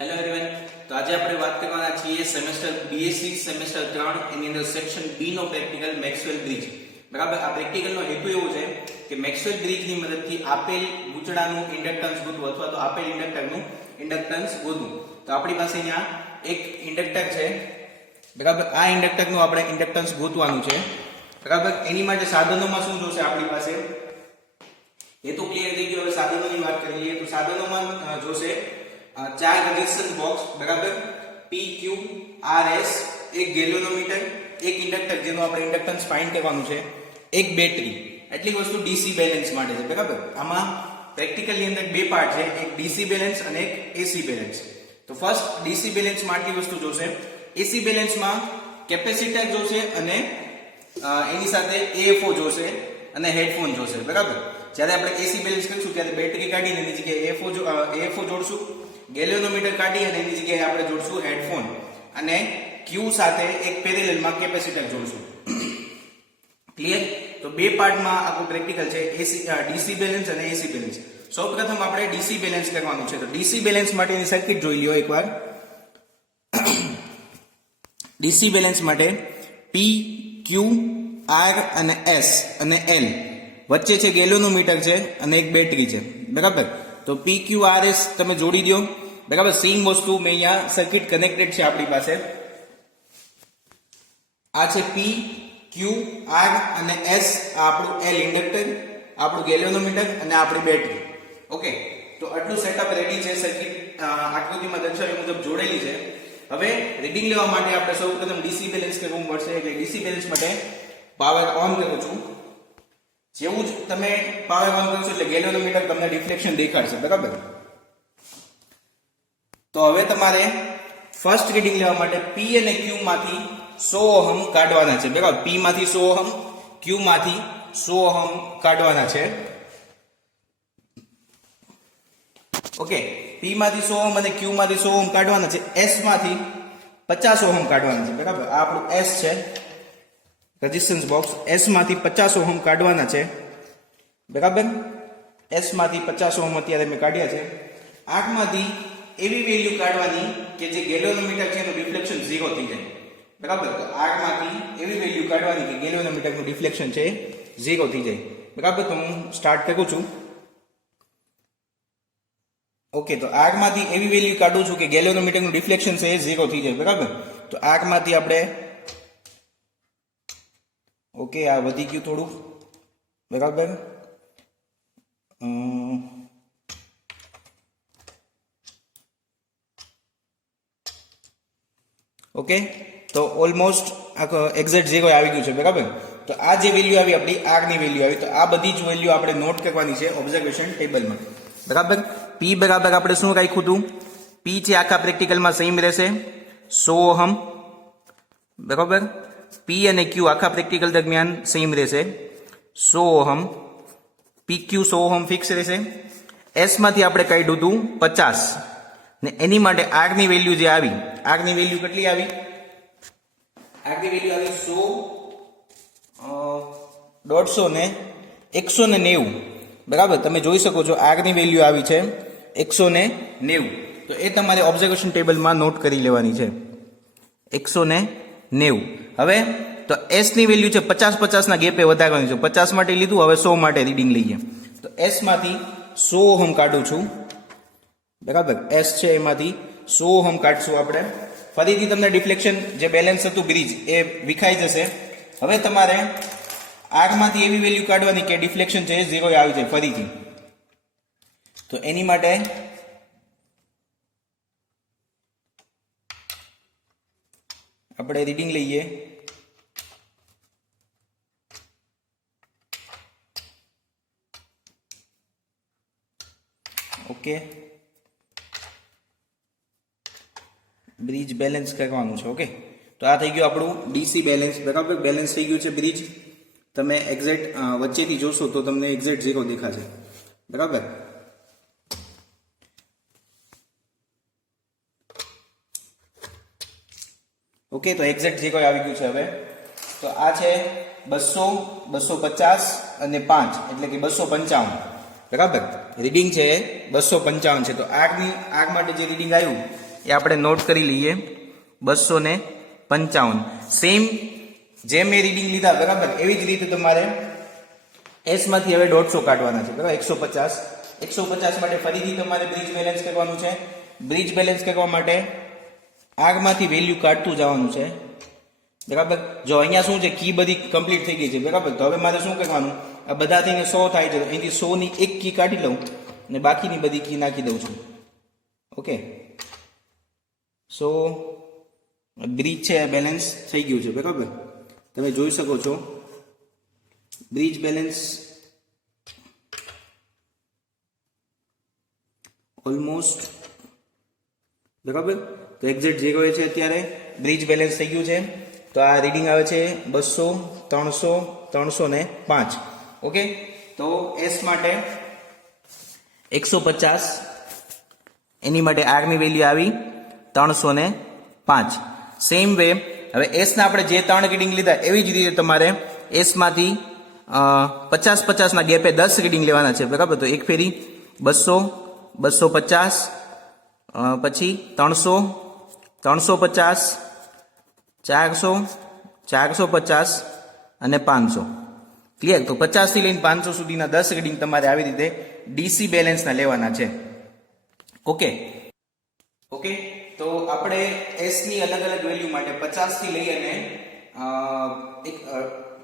Hello everyone, તો આજે આપણે વાત કરવાના છીએ સેમેસ્ટર બીએસસી સેમેસ્ટર 3 એની અંદર સેક્શન બી નો પ્રેક્ટિકલ મેક્સવેલ બ્રિજ. બરાબર, આ પ્રેક્ટિકલનો હેતુ એવો છે કે મેક્સવેલ બ્રિજની મદદથી આપેલ ગૂંચળાનું ઇન્ડક્ટન્સ ગોતવું અથવા તો આપેલ ઇન્ડક્ટરનું ઇન્ડક્ટન્સ ગોતવું. તો આપણી પાસે અહીંયા એક ઇન્ડક્ટર છે. બરાબર, આ ઇન્ડક્ટરનું આપણે ઇન્ડક્ટન્સ ગોતવાનું છે. બરાબર, એની માટે સાધનોમાં શું જોશે આપણી પાસે એ તો ક્લિયર થઈ ગયું. હવે સાધનોની વાત કરી લઈએ તો સાધનોમાં જોશે ચાર રેઝિસ્ટન્સ બોક્સ, બરાબર, P Q R S, એક ગેલ્વેનોમીટર, એક ઇન્ડક્ટર જેનું આપણે ઇન્ડક્ટન્સ ફાઇન્ડ કરવાનું છે, એક બેટરી. એટલી વસ્તુ ડીસી બેલેન્સ માટે છે. બરાબર, આમાં પ્રેક્ટિકલની અંદર બે પાર્ટ છે, એક ડીસી બેલેન્સ અને એક એસી બેલેન્સ. તો ફર્સ્ટ ડીસી બેલેન્સ માટે વસ્તુ જોશે. એસી બેલેન્સમાં કેપેસિટર જોશે અને એની સાથે AFO જોશે અને હેડફોન જોશે. બરાબર, જ્યારે આપણે એસી બેલેન્સ કરીશું ત્યારે બેટરી કાઢીને એની જગ્યાએ AFO જોડશું, ગેલ્વેનોમીટર કાઢી અને એની જગ્યાએ આપણે જોડશું હેડફોન, અને ક્યુ સાથે એક પેરેલલમાં કેપેસિટર જોડશું. ક્લિયર? તો બે પાર્ટમાં આખું પ્રેક્ટિકલ છે, ડીસી બેલેન્સ અને એસી બેલેન્સ. સૌપ્રથમ આપણે ડીસી બેલેન્સ કરવાનું છે. તો ડીસી બેલેન્સ માટેની સર્કિટ જોઈ લ્યો એકવાર. ડીસી બેલેન્સ માટે P Q R અને S અને L, વચ્ચે છે ગેલ્વેનોમીટર છે અને એક બેટરી છે. બરાબર, તો P Q R S તમે જોડી દો. બરાબર, સેમ વસ્તુ મેં અહીંયા સર્કિટ કનેક્ટેડ છે આપણી પાસે. આ છે P Q R અને S, આ આપણું L ઇન્ડક્ટર, આપણું ગેલ્વેનોમીટર અને આપણી બેટરી. ઓકે, તો આટલું સેટઅપ રેડી છે. સર્કિટ આકૃતિમાં દર્શાવ્યા મુજબ જોડેલી છે. હવે રીડિંગ લેવા માટે આપણે સૌપ્રથમ ડીસી બેલેન્સ કરવું પડશે. એટલે ડીસી બેલેન્સ માટે પાવર ઓન કરું છું. જેવું જ તમે પાવર ઓન કરશો એટલે ગેલ્વેનોમીટર તમને ડિફ્લેક્શન દેખાડશે. બરાબર, તો હવે તમારે ફર્સ્ટ રીડિંગ લેવા માટે P અને Q માંથી 100 ઓહમ કાઢવાના છે. બરાબર, P માંથી 100 ઓહમ, Q માંથી 100 ઓહમ કાઢવાના છે. ઓકે, P માંથી 100 ઓહમ અને Q માંથી 100 ઓહમ કાઢવાના છે. S માંથી 50 ઓહમ કાઢવાના છે. બરાબર, આ આપણું S છે રેઝિસ્ટન્સ બોક્સ. S માંથી 50 ઓહમ કાઢવાના છે. બરાબર, S માંથી 50 ઓહમ અત્યારે મેં કાઢ્યા છે. આંખમાંથી એવી વેલ્યુ કાઢવાની કે જે ગેલ્વેનોમીટર છે એનું ડિફ્લેક્શન 0 થઈ જાય. બરાબર, તો આંખમાંથી એવી વેલ્યુ કાઢવાની કે ગેલ્વેનોમીટરનું ડિફ્લેક્શન છે 0 થઈ જાય. બરાબર, તો હું સ્ટાર્ટ કરું છું. ઓકે, તો આંખમાંથી એવી વેલ્યુ કાઢું છું કે ગેલ્વેનોમીટરનું ડિફ્લેક્શન છે 0 થઈ જાય. બરાબર, તો આંખમાંથી આપણે ઓકે, આ વધી ગયું થોડું. બરાબર, ઓકે, તો ઓલમોસ્ટ એક્ઝેક્ટ 0 આવી ગયું છે. બરાબર, તો આ જે વેલ્યુ આવી આપણી આરની વેલ્યુ આવી, તો આ બધી જ વેલ્યુ આપણે નોટ કરવાની છે ઓબ્ઝર્વેશન ટેબલમાં. બરાબર, P બરાબર આપણે શું રાખ્યું હતું? P છે આખા પ્રેક્ટિકલમાં સેમ રહેશે 100 ઓહમ. બરાબર, P અને Q આખા પ્રેક્ટિકલ દરમિયાન સેમ રહેશે 100 ઓહમ. PQ 100 ઓહમ ફિક્સ રહેશે. S માંથી આપણે કાઢ્યું હતું 50 ને એની માટે R ની વેલ્યુ જે આવી, R ની વેલ્યુ કેટલી આવી? R ની વેલ્યુ આવી 100, 150 ને 190. બરાબર, તમે જોઈ શકો છો R ની વેલ્યુ આવી છે 190. તો એ તમારે ઓબ્ઝર્વેશન ટેબલમાં નોટ કરી લેવાની છે 190. હવે તો S ની વેલ્યુ છે 50 ના ગેપે વધારવાની છે. 50 માટે લીધું, હવે 100 માટે રીડિંગ લઈએ. તો S માંથી 100 ઓહમ કાઢું છું. બરાબર, S છે એમાંથી 100 ઓહમ કાઢશું આપણે. ફરીથી તમને ડિફ્લેક્શન જે બેલેન્સ હતું બ્રિજ એ વિખાઈ જશે. હવે તમારે R માંથી એવી વેલ્યુ કાઢવાની કે ડિફ્લેક્શન છે 0 આવી જાય ફરીથી. તો એની માટે આપણે રીડિંગ લઈએ. ઓકે, બ્રિજ બેલેન્સ કરવાનું છે. ઓકે, તો આ થઈ ગયું આપણું ડીસી બેલેન્સ. બરાબર, બેલેન્સ થઈ ગયું છે બ્રિજ. તમે એક્ઝેક્ટ વચ્ચેથી જોશો તો તમને એક્ઝેક્ટ 0 દેખાશે. બરાબર, ઓકે, તો એક્ઝેક્ટ 0 આવી ગયું છે. હવે તો આ છે 200, 250 અને 5 એટલે કે 255. બરાબર, રીડિંગ છે 255 છે. તો આગ માટે જે રીડિંગ આવ્યું એ આપણે નોટ કરી લઈએ 255. સેમ જેમ એ રીડિંગ લીધા બરાબર એવી જ રીતે તમારે એસ માંથી હવે 150 કાઢવાના છે બરાબર. 150 માટે ફરીથી તમારે બ્રિજ બેલેન્સ કરવાનું છે. બ્રિજ બેલેન્સ કરવા માટે આગમાંથી વેલ્યુ કાઢતું જવાનું છે બરાબર. જો અહીંયા શું છે કી બધી કમ્પ્લીટ થઈ ગઈ છે બરાબર. તો હવે મારે શું કરવાનું, આ બધા થઈને 100 થાય છે તો અહીંથી 100 ની એક કી કાઢી લઉં અને બાકીની બધી કી નાખી દઉં છું. ઓકે, સો બ્રિજ છે બેલેન્સ થઈ ગયું છે બરાબર. તમે જોઈ શકો છો બ્રિજ બેલેન્સ ઓલમોસ્ટ બરાબર. તો એક્ઝેક્ટ 0 છે અત્યારે બ્રિજ બેલેન્સ થઈ ગયું છે. તો આ રીડિંગ આવે છે 200, 300, 305. ઓકે, તો એસ માટે 150, એની માટે આર ની વેલ્યુ આવી 305. સેમ વે હવે એસ ના આપણે જે 3 રીડિંગ લીધા એવી જ રીતે તમારે એસ માંથી 50 ના ગેપે 10 રીડિંગ લેવાના છે બરાબર. તો એક ફેરી 200, 250, પછી 300, 350, 400, 450 અને 500. ક્લિયર? તો 50 થી લઈને 500 સુધીના 10 રીડિંગ તમારે આવી રીતે ડીસી બેલેન્સના લેવાના છે. ઓકે, તો આપણે એસ ની અલગ અલગ વેલ્યુ માટે 50 થી લઈ અને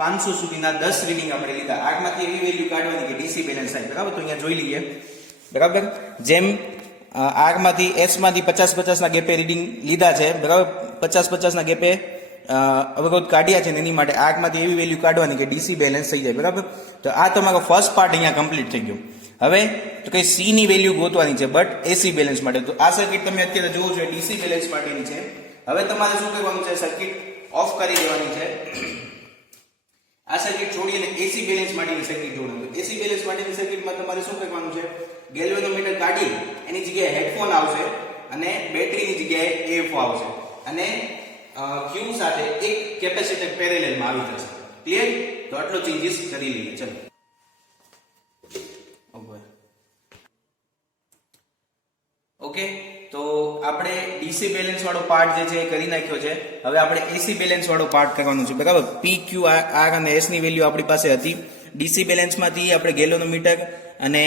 500 સુધીના 10 રીડિંગ આપણે લીધા. આગમાંથી એવી વેલ્યુ કાઢવાની કે ડીસી બેલેન્સ થાય બરાબર. તો અહીંયા જોઈ લઈએ બરાબર. જેમ આગમાંથી એસ માંથી 50 ના ગેપે રીડિંગ લીધા છે બરાબર. 50 ના ગેપે અવરોધ કાઢ્યા છે ને એની માટે આગમાંથી એવી વેલ્યુ કાઢવાની કે ડીસી બેલેન્સ થઈ જાય બરાબર. તો આ તમારો ફર્સ્ટ પાર્ટ અહીંયા કમ્પ્લીટ થઈ ગયો. હવે તો કઈ સી ની વેલ્યુ ગોતવાની છે બટ એસી બેલેન્સ માટે. તો આ સર્કિટ તમે અત્યારે જોવો છો ડીસી બેલેન્સ માટેની છે. હવે તમારે શું કરવાનું છે, સર્કિટ ઓફ કરી દેવાની છે. આ સર્કિટ છોડી અને એસી બેલેન્સ માટેની સર્કિટ જોડવાનું. એસી બેલેન્સ માટેની સર્કિટમાં તમારે શું કરવાનું છે, ગેલ્વેનોમીટર કાઢી એની જગ્યાએ હેડફોન આવશે અને બેટરીની જગ્યાએ એએફઓ આવશે અને ક્યુ સાથે એક કેપેસિટર પેરેલલમાં આવી જશે. ક્લિયર? તો આટલો ચેન્જીસ કરી લઈએ. ચલો ઓકે, તો આપણે ડીસી બેલેન્સ વાળો પાર્ટ જે છે એ કરી નાખ્યો છે. હવે આપણે એસી બેલેન્સ વાળો પાર્ટ કરવાનો છે બરાબર. પી ક્યુ આર અને એસ ની વેલ્યુ આપણી પાસે હતી. ડીસી બેલેન્સમાંથી આપણે ગેલ્વેનોમીટર અને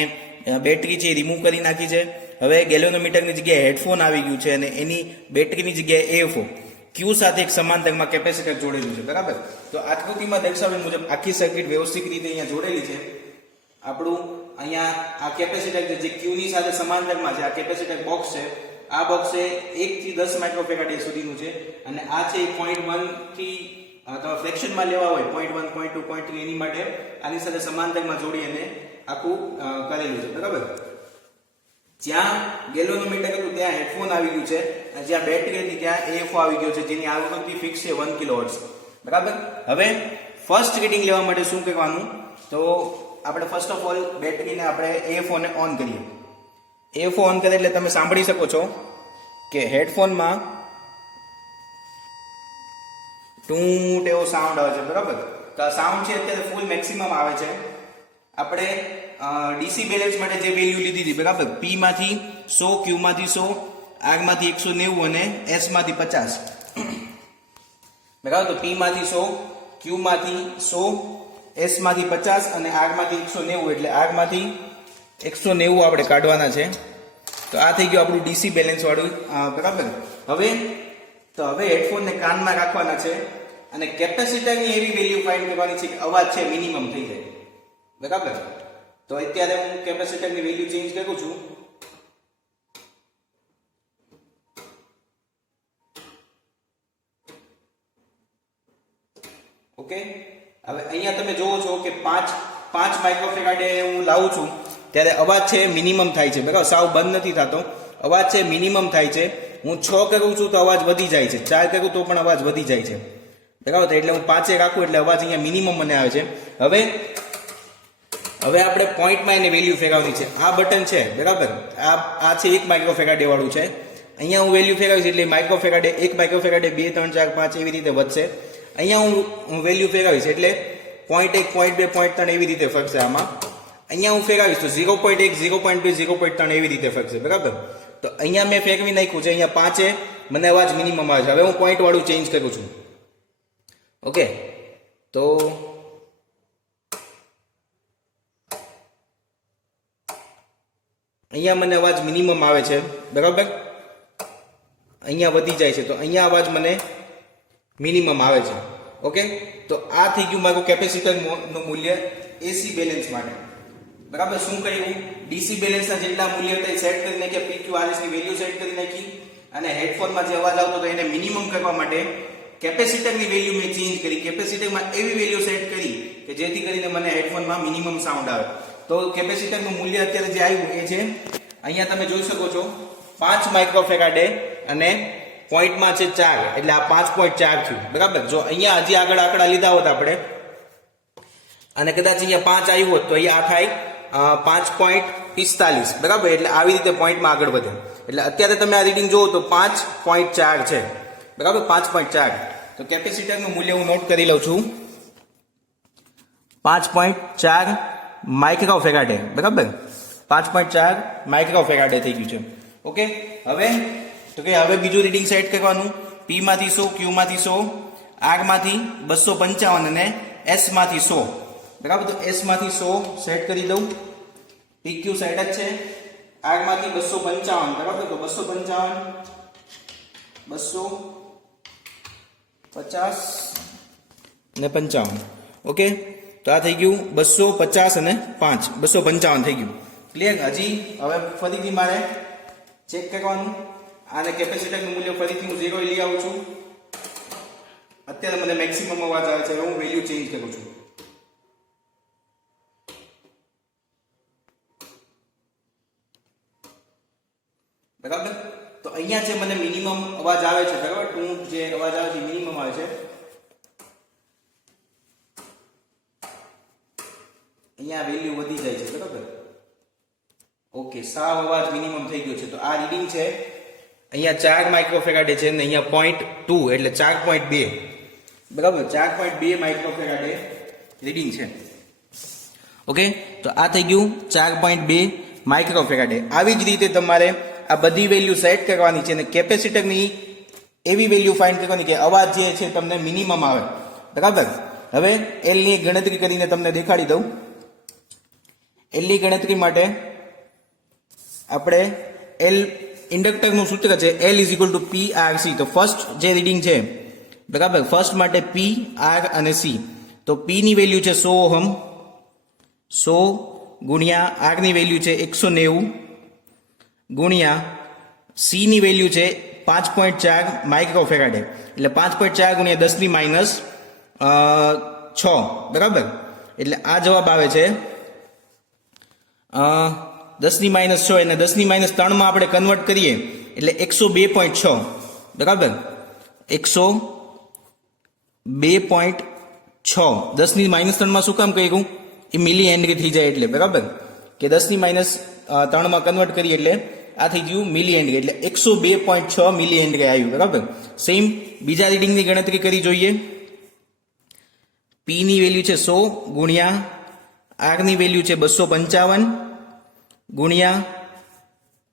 બેટરી છે એ રિમૂવ કરી નાખી છે. હવે ગેલ્વેનોમીટરની જગ્યાએ હેડફોન આવી ગયું છે અને એની બેટરીની જગ્યાએ એએફઓ ક્યુ સાથે એક સમાંતરમાં કેપેસિટર જોડેલું છે બરાબર. તો આકૃતિમાં દર્શાવ્યા મુજબ આખી સર્કિટ વ્યવસ્થિત રીતે અહીંયા જોડેલી છે. આપણું અહીંયા આ કેપેસિટર જે ક્યુ ની સાથે સમાંતરમાં છે, આ કેપેસિટર બોક્સ છે. આ બોક્સ એ 1 થી 10 માઇક્રોફેરાડ સુધીનું છે અને આ છે 0.1 થી તમે ફ્રેક્શનમાં લેવા હોય 0.1, 0.2, 0.3 એની માટે આની સાથે સમાંતરમાં જોડી અને આખું કરેલું છે બરાબર. જ્યાં ગેલ્વેનોમીટર હતું ત્યાં હેડફોન આવી ગયું છે અને જ્યાં બેટરી હતી ત્યાં એએફઓ આવી ગયો છે જેની આવૃત્તિ ફિક્સ છે 1 કિલોહર્ટ્ઝ બરાબર. હવે ફર્સ્ટ રીડિંગ લેવા માટે શું કરવાનું, તો આપણે ફર્સ્ટ ઓફ ઓલ બેટરીને આપણે એએફઓ ને ઓન કરીએ. એએફઓ ઓન કરે એટલે તમે સાંભળી શકો છો કે હેડફોનમાં ટૂટ એવો સાઉન્ડ આવે છે બરાબર. તો આ સાઉન્ડ છે અત્યારે ફૂલ મેક્સિમમ આવે છે. આપણે ડીસી બેલેન્સ માટે જે વેલ્યુ લીધી હતી બરાબર, પી માંથી 100, ક્યુ માંથી 100, આર માંથી 190 અને એસ માંથી 50 બરાબર. તો પી માંથી 100, ક્યુ માંથી 100, એસ માંથી 50 અને આર માંથી 190 એટલે આર માંથી 190 આપણે કાઢવાના છે. તો આ થઈ ગયું આપણું ડીસી બેલેન્સ વાળું બરાબર. હવે હેડફોન ને કાનમાં રાખવાના છે અને કેપેસિટરની એવી વેલ્યુ ફાઇન્ડ કરવાની છે કે અવાજ છે મિનિમમ થઈ જાય બરાબર. તો અત્યારે હું કેપેસિટરની વેલ્યુ ચેન્જ કરું છું. ઓકે, હવે અહીંયા તમે જોવો છો કે 5 માઇક્રોફેરાડે હું લાવું છું ત્યારે અવાજ છે મિનિમમ થાય છે બરાબર. સાવ બંધ નથી થતો, અવાજ છે મિનિમમ થાય છે. હું 6 કરું છું તો અવાજ વધી જાય છે, 4 કરું તો પણ અવાજ વધી જાય છે બરાબર. એટલે હું 5 રાખું એટલે અવાજ અહીંયા મિનિમમ મને આવે છે. હવે આપણે પોઈન્ટમાં એને વેલ્યુ ફેરવવાની છે. આ બટન છે બરાબર, આ છે 1 માઇક્રોફેરાડે વાળું છે. અહીંયા હું વેલ્યુ ફેરવીશ એટલે માઇક્રોફેરાડે 1 માઇક્રોફેરાડે 2, 3, 4, 5 એવી રીતે વધશે. અહીંયા હું વેલ્યુ ફેરવીશ એટલે 0.1, 0.2, 0.3 એવી રીતે ફરશે. આમાં અહીંયા હું ફેરવીશ તો 0.1, 0.2, 0.3 એવી રીતે ફરશે બરાબર. તો અહીંયા મેં ફેરવી નાખ્યું છે, અહીંયા 5 મને અવાજ મિનિમમ આવે છે. હવે હું પોઈન્ટ વાળું ચેન્જ કરું છું. ઓકે, તો અહીંયા મને અવાજ મિનિમમ આવે છે, બરાબર. અહીંયા વધી જાય છે, તો અહીંયા અવાજ મને મિનિમમ આવે છે. ઓકે, તો આ થઈ ગયું મારું કેપેસિટર નું મૂલ્ય એસી બેલેન્સ માટે, બરાબર. શું કર્યું? ડીસી બેલેન્સના જેટલા મૂલ્ય હતા એ સેટ કરી નાખ્યા, PQRS ની વેલ્યુ સેટ કરી નાખી, અને હેડફોનમાં જે અવાજ આવતો હતો એને મિનિમમ કરવા માટે કેપેસિટરની વેલ્યુ મેં ચેન્જ કરી. કેપેસિટરમાં એવી વેલ્યુ સેટ કરી કે જેથી કરીને મને હેડફોનમાં મિનિમમ સાઉન્ડ આવે. તો કેપેસિટરનું મૂલ્ય અત્યારે જે આવ્યું એ છે, અહીંયા તમે જોઈ શકો છો 5 માઇક્રોફેરાડે અને પોઈન્ટમાં છે 4, એટલે આ 5.4 થયું, બરાબર. જો અહીંયા હજી આગળ આંકડા લીધા હોત આપણે અને કદાચ અહીંયા 5 આવ્યું હોત તો અહીંયા આ થાય 5.45, બરાબર. એટલે આવી રીતે પોઈન્ટમાં આગળ વધે. એટલે અત્યારે તમે આ રીડિંગ જુઓ તો 5.4 છે, બરાબર. 5.4. તો કેપેસિટરનું મૂલ્ય હું નોટ કરી લઉં છું, 5.4 માઇક્રોફેરાડે, બરાબર. 5.4 માઇક્રોફેરાડે થઈ ગયું છે. ઓકે, હવે તો કે હવે બીજું રીડિંગ સેટ કરવાનું. P માંથી 100, Q માંથી 100, R માંથી 255 અને S માંથી 100, બરાબર. તો S માંથી 100 સેટ કરી દઉં. PQ સેટ જ છે. R માંથી 255, બરાબર. તો 255, 250 અને 55. ઓકે, તો આ થઈ ગયું 250 અને 5, 255 થઈ ગયું. ક્લિયર? હજી હવે ફરીથી મારે ચેક કરવાનું. આને કેપેસિટરનું મૂલ્ય ફરીથી હું 0 લઈ આવું છું. અત્યારે મને મેક્સિમમ અવાજ આવે છે, હું વેલ્યુ ચેન્જ કરું છું. બરાબર. તો અહીંયા છે મને મિનિમમ અવાજ આવે છે, બરાબર. ટૂંક જે અવાજ આવે છે મિનિમમ આવે છે. અહીંયા વેલ્યુ વધી જાય છે, બરાબર. ઓકે, સાવ અવાજ મિનિમમ થઈ ગયો છે. તો આ રીડિંગ છે અહીંયા 4 માઇક્રોફેરાડે છે અને અહીંયા 0.2 એટલે 4.2, બરાબર. 4.2 માઇક્રોફેરાડે રીડિંગ છે. ઓકે, તો આ થઈ ગયું 4.2 માઇક્રોફેરાડે. આવી જ રીતે તમારે આ બધી વેલ્યુ સેટ કરવાની છે અને કેપેસિટરની એવી વેલ્યુ ફાઇન્ડ કરવાની કે અવાજ જે છે તમને મિનિમમ આવે, બરાબર. હવે L ની ગણતરી કરીને તમને દેખાડી દઉં. L ની ગણતરી માટે આપણે L ઇન્ડક્ટરનું સૂત્ર છે L = PRC. તો ફર્સ્ટ જે રીડિંગ છે, બરાબર, ફર્સ્ટ માટે P, R અને C. તો P ની વેલ્યુ છે 100 ઓહમ, 100 ગુણ્યા R ની વેલ્યુ છે 190 ગુણ્યા C ની વેલ્યુ છે 5.4 માઇક્રોફેરાડે, એટલે 5.4 ગુણ્યા 10 ની માઇનસ 6, બરાબર. એટલે આ જવાબ આવે છે 10 ની માઇનસ 6, અને 10 ની માઇનસ 3 માં આપણે કન્વર્ટ કરીએ એટલે 102.6, બરાબર. 102.6. 10 ની માઇનસ 3 માં શું કામ કર્યું? એ મિલી હેનરી થઈ જાય એટલે, બરાબર. કે 10 ની માઇનસ 3 માં કન્વર્ટ કરીએ એટલે આ થઈ ગયું મિલી હેનરી, એટલે 102.6 મિલી હેનરી આવ્યું, બરાબર. સેમ બીજા રીડિંગની ગણતરી કરી જોઈએ. P ની વેલ્યુ છે 100 ગુણ્યા R ની વેલ્યુ છે 255 ગુણ્યા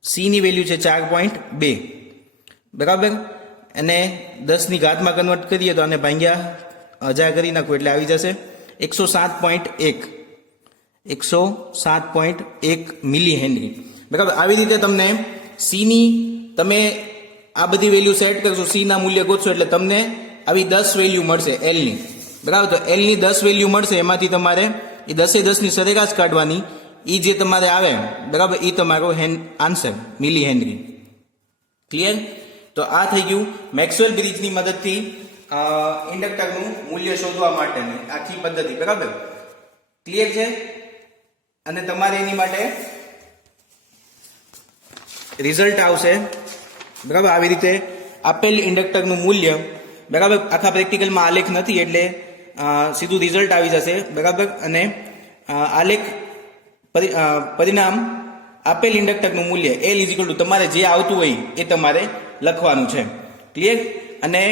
C ની વેલ્યુ છે 4.2, બરાબર. અને 10 ની ઘાતમાં કન્વર્ટ કરીએ તો આને ભાગ્યા 1000 કરી નાખો એટલે આવી જશે 107.1 મિલી હેનરી, બરાબર. આવી રીતે તમને C ની તમે આ બધી વેલ્યુ સેટ કરશો, C ના મૂલ્ય ગોતશો એટલે તમને આવી 10 વેલ્યુ મળશે L ની, બરાબર. તો L ની 10 વેલ્યુ મળશે, એમાંથી તમારે એ 10 ની સરેરાશ કાઢવાની. એ જે તમારે આવે, બરાબર, એ તમારો આન્સર મિલી હેનરી. ક્લિયર? તો આ થઈ ગયું મેક્સવેલ બ્રિજની મદદથી ઇન્ડક્ટરનું મૂલ્ય શોધવા માટેની આખી પદ્ધતિ, બરાબર. ક્લિયર છે? અને તમારે એની માટે રિઝલ્ટ આવશે, બરાબર. આવી રીતે આપેલ ઇન્ડક્ટરનું મૂલ્ય, બરાબર. આખા પ્રેક્ટિકલમાં આલેખ નથી એટલે સીધું રિઝલ્ટ આવી જશે, બરાબર. અને આલેખ પરિણામ આપેલ ઇન્ડક્ટરનું મૂલ્ય L = તમારે જે આવતું હોય એ તમારે લખવાનું છે. ક્લિયર? અને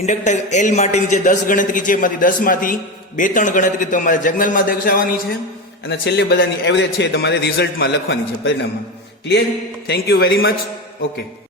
ઇન્ડક્ટર L માટેની જે 10 ગણતરી છે એમાંથી 10 માંથી 2-3 ગણતરી તમારે જર્નલમાં દર્શાવવાની છે અને છેલ્લે બધાની એવરેજ છે તમારે રિઝલ્ટમાં લખવાની છે, પરિણામમાં. Clear? Thank you very much. Okay.